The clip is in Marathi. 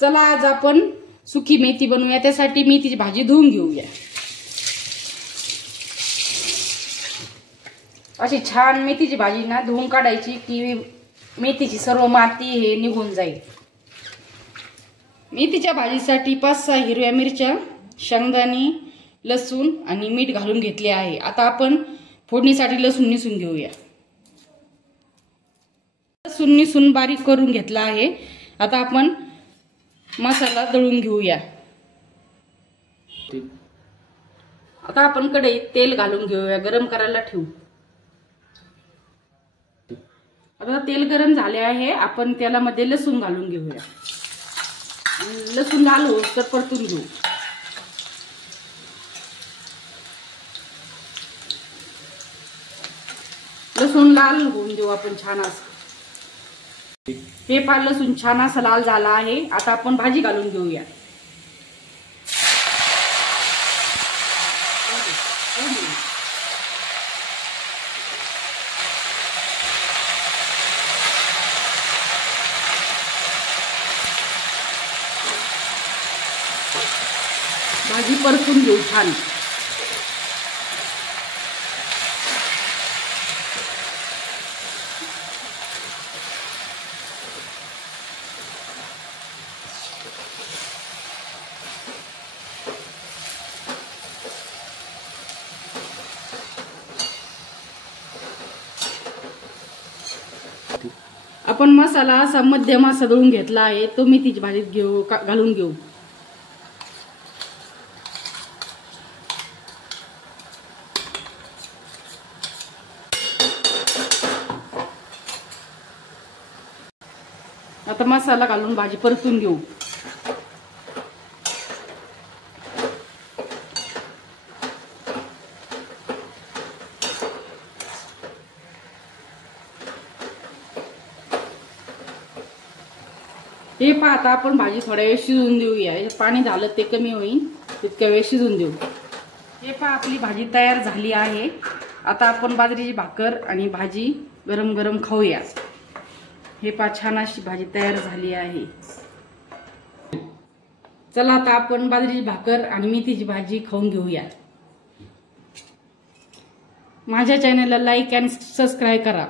चला आज आपण सुकी मेथी बनवूया। त्यासाठी मेथीची भाजी धुवून घेऊया। अशी छान मेथीची भाजी ना धुवून काढायची की मेथीची सर्व माती हे निघून जाईल। मेथीच्या भाजीसाठी 5-6 हिरव्या मिरच्या, शेंगदाणे, लसूण आणि मीठ घालून घेतले आहे। आता आपण फोडणीसाठी लसूण निसून घेऊया। लसूण निसून बारीक करून घेतला आहे। आता आपण मसाला दळून घेऊया। आता आपण कढईत तेल घालून घेऊया, गरम करायला ठेवू। आता तेल गरम झाले आहे, आपण तेलामध्ये लसूण घालून घेऊया। लसूण घालू तर परतून घेऊ। लसूण लाल होऊन देऊ आपण छान असं। हे पहा लसूण छान असा लाल झाला आहे। आता आपण भाजी घालून घेऊया। भाजी परतून घेऊ छान। आपण मसाला असा मध्यम असा दळून घेतला आहे, तो मेथीची भाजीत घेऊ घालून घेऊ। आता मसाला घालून भाजी परतून घेऊ। हे पहा आता आपण भाजी थोड्या वेळ शिजून देऊया। हे पाणी झालं ते कमी होईल तितक्या वेळ शिजून देऊ। हे पहा आपली भाजी तयार झाली आहे। आता आपण बाजरीची भाकर आणि भाजी गरम गरम खाऊया। हे पहा छान अशी भाजी तयार झाली आहे। चला आता आपण बाजरीची भाकर आणि मेथीची भाजी खाऊन घेऊया। माझ्या चॅनलला लाईक आणि सबस्क्राईब करा।